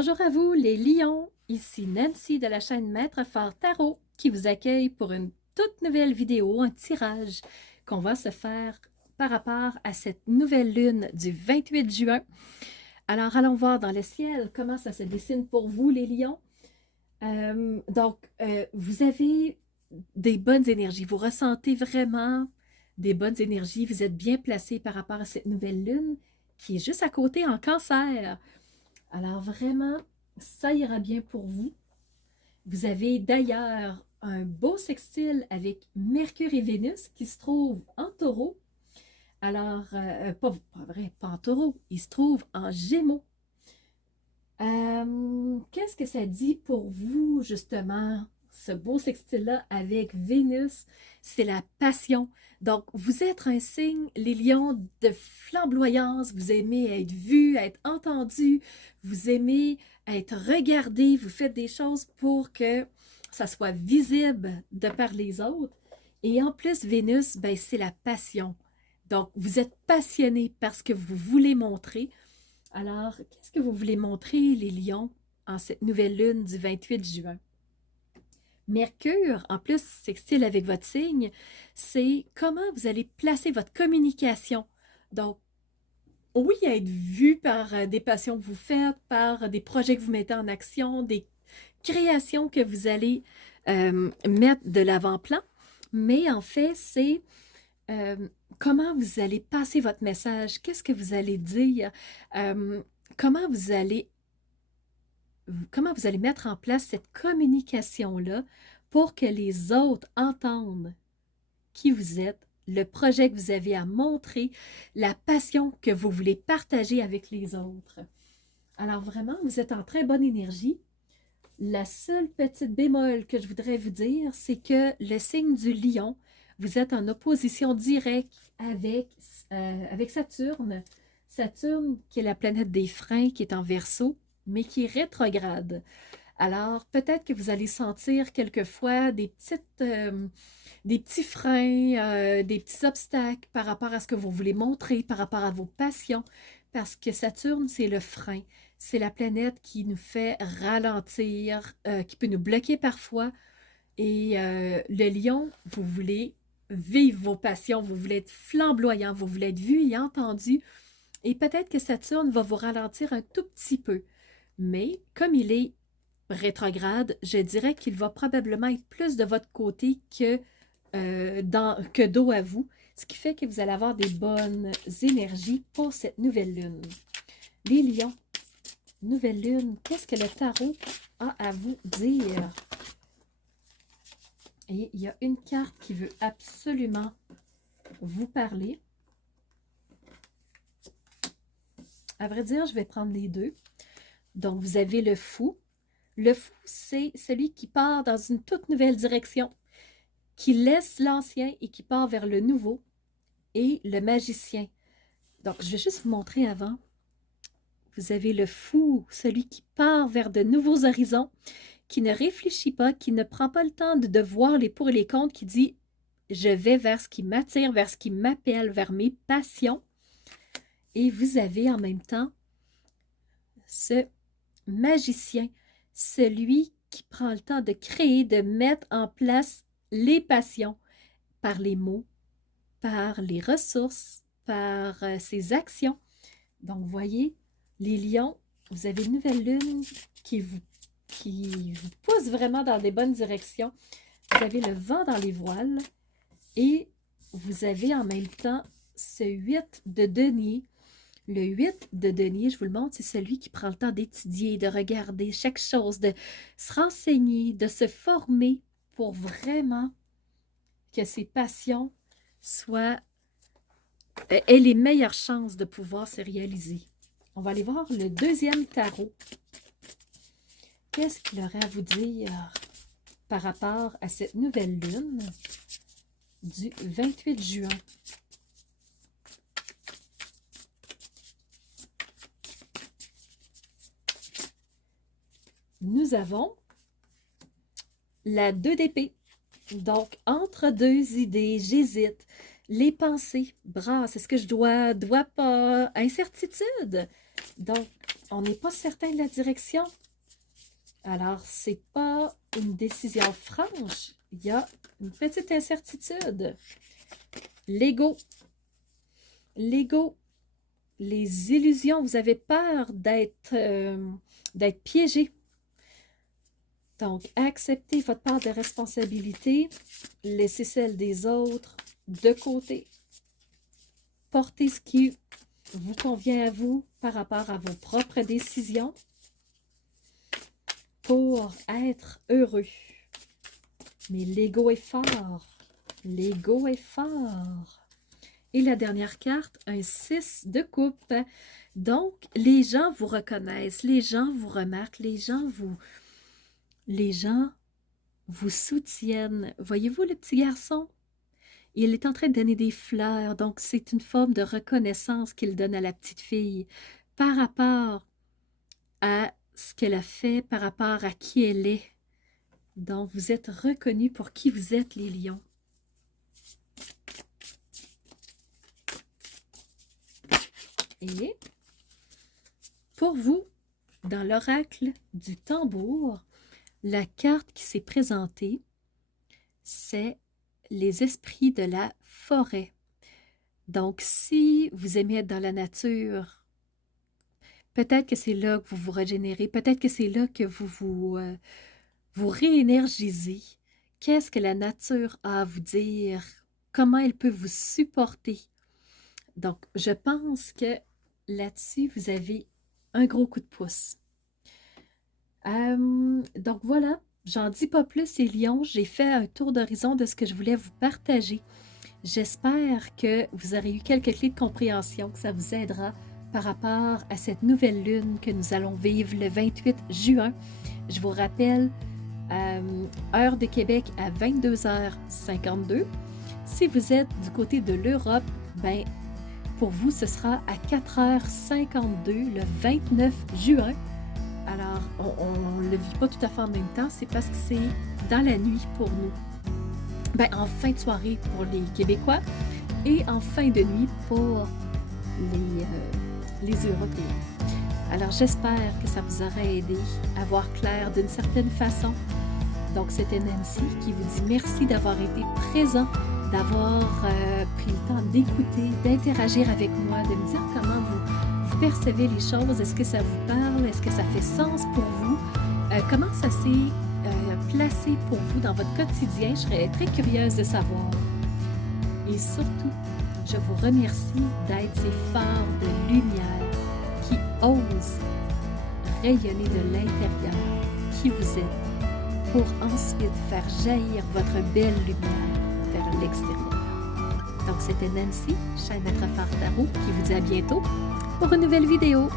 Bonjour à vous les lions, ici Nancy de la chaîne Maître Phare Tarot qui vous accueille pour une toute nouvelle vidéo, un tirage qu'on va se faire par rapport à cette nouvelle lune du 28 juin. Alors allons voir dans le ciel comment ça se dessine pour vous les lions. Vous avez des bonnes énergies, vous ressentez vraiment des bonnes énergies, vous êtes bien placé par rapport à cette nouvelle lune qui est juste à côté en cancer. Alors vraiment, ça ira bien pour vous. Vous avez d'ailleurs un beau sextile avec Mercure et Vénus qui se trouve en taureau. Alors, pas vrai, pas en taureau, il se trouve en gémeaux. Qu'est-ce que ça dit pour vous, justement, ce beau sextile-là avec Vénus? C'est la passion. Donc, vous êtes un signe, les lions, de flamboyance. Vous aimez être vu, être entendu. Vous aimez être regardé. Vous faites des choses pour que ça soit visible de par les autres. Et en plus, Vénus, ben, c'est la passion. Donc, vous êtes passionné parce que vous voulez montrer. Alors, qu'est-ce que vous voulez montrer, les lions, en cette nouvelle lune du 28 juin? Mercure, en plus, sextile avec votre signe, c'est comment vous allez placer votre communication. Donc, oui, être vu par des passions que vous faites, par des projets que vous mettez en action, des créations que vous allez mettre de l'avant-plan, mais en fait, c'est euh, comment vous allez passer votre message, qu'est-ce que vous allez dire, euh, comment vous allez, comment vous allez mettre en place cette communication-là pour que les autres entendent qui vous êtes, le projet que vous avez à montrer, la passion que vous voulez partager avec les autres. Alors vraiment, vous êtes en très bonne énergie. La seule petite bémol que je voudrais vous dire, c'est que le signe du lion, vous êtes en opposition directe avec Saturne. Saturne, qui est la planète des freins, qui est en Verseau, mais qui est rétrograde. Alors, peut-être que vous allez sentir quelquefois des petits freins, des petits obstacles par rapport à ce que vous voulez montrer, par rapport à vos passions, parce que Saturne, c'est le frein. C'est la planète qui nous fait ralentir, qui peut nous bloquer parfois. Et le lion, vous voulez vivre vos passions, vous voulez être flamboyant, vous voulez être vu et entendu. Et peut-être que Saturne va vous ralentir un tout petit peu. Mais comme il est rétrograde, je dirais qu'il va probablement être plus de votre côté que dos à vous, ce qui fait que vous allez avoir des bonnes énergies pour cette nouvelle lune. Les lions, nouvelle lune, qu'est-ce que le tarot a à vous dire? Et il y a une carte qui veut absolument vous parler. À vrai dire, je vais prendre les deux. Donc, vous avez le fou. Le fou, c'est celui qui part dans une toute nouvelle direction, qui laisse l'ancien et qui part vers le nouveau. Et le magicien. Donc, je vais juste vous montrer avant. Vous avez le fou, celui qui part vers de nouveaux horizons, qui ne réfléchit pas, qui ne prend pas le temps de voir les pour et les contre, qui dit « je vais vers ce qui m'attire, vers ce qui m'appelle, vers mes passions ». Et vous avez en même temps ce magicien, celui qui prend le temps de créer, de mettre en place les passions par les mots, par les ressources, par ses actions. Donc, vous voyez, les lions, vous avez une nouvelle lune qui vous pousse vraiment dans des bonnes directions. Vous avez le vent dans les voiles et vous avez en même temps ce 8 de denier. Le 8 de denier, je vous le montre, c'est celui qui prend le temps d'étudier, de regarder chaque chose, de se renseigner, de se former pour vraiment que ses passions aient les meilleures chances de pouvoir se réaliser. On va aller voir le deuxième tarot. Qu'est-ce qu'il aurait à vous dire par rapport à cette nouvelle lune du 28 juin? Nous avons la 2 d'épée. Donc, entre deux idées, j'hésite. Les pensées, brasse, est-ce que je dois pas? Incertitude. Donc, on n'est pas certain de la direction. Alors, c'est pas une décision franche. Il y a une petite incertitude. L'ego. L'ego. Les illusions. Vous avez peur d'être piégé. Donc, acceptez votre part de responsabilité. Laissez celle des autres de côté. Portez ce qui vous convient à vous par rapport à vos propres décisions pour être heureux. Mais l'ego est fort. L'ego est fort. Et la dernière carte, un 6 de coupe. Donc, les gens vous reconnaissent, les gens vous remarquent, les gens vous soutiennent. Voyez-vous le petit garçon? Il est en train de donner des fleurs, donc c'est une forme de reconnaissance qu'il donne à la petite fille par rapport à ce qu'elle a fait, par rapport à qui elle est. Donc, vous êtes reconnus pour qui vous êtes, les lions. Et pour vous, dans l'oracle du tambour, la carte qui s'est présentée, c'est les esprits de la forêt. Donc, si vous aimez être dans la nature, peut-être que c'est là que vous vous régénérez, peut-être que c'est là que vous réénergisez. Qu'est-ce que la nature a à vous dire? Comment elle peut vous supporter? Donc, je pense que là-dessus, vous avez un gros coup de pouce. Donc voilà, j'en dis pas plus, les lions. J'ai fait un tour d'horizon de ce que je voulais vous partager. J'espère que vous aurez eu quelques clés de compréhension, que ça vous aidera par rapport à cette nouvelle lune que nous allons vivre le 28 juin. Je vous rappelle, heure de Québec à 22h52. Si vous êtes du côté de l'Europe, ben, pour vous, ce sera à 4h52 le 29 juin. Alors, on ne le vit pas tout à fait en même temps, c'est parce que c'est dans la nuit pour nous. Ben, en fin de soirée pour les Québécois et en fin de nuit pour les Européens. Alors, j'espère que ça vous aura aidé à voir clair d'une certaine façon. Donc, c'était Nancy qui vous dit merci d'avoir été présent, d'avoir pris le temps d'écouter, d'interagir avec moi, de me dire comment vous percevez les choses. Est-ce que ça vous parle? Est-ce que ça fait sens pour vous? Comment ça s'est placé pour vous dans votre quotidien? Je serais très curieuse de savoir. Et surtout, je vous remercie d'être ces phares de lumière qui osent rayonner de l'intérieur qui vous êtes pour ensuite faire jaillir votre belle lumière vers l'extérieur. Donc, c'était Nancy, chaîne Maître Phare Tarot, qui vous dit à bientôt pour une nouvelle vidéo.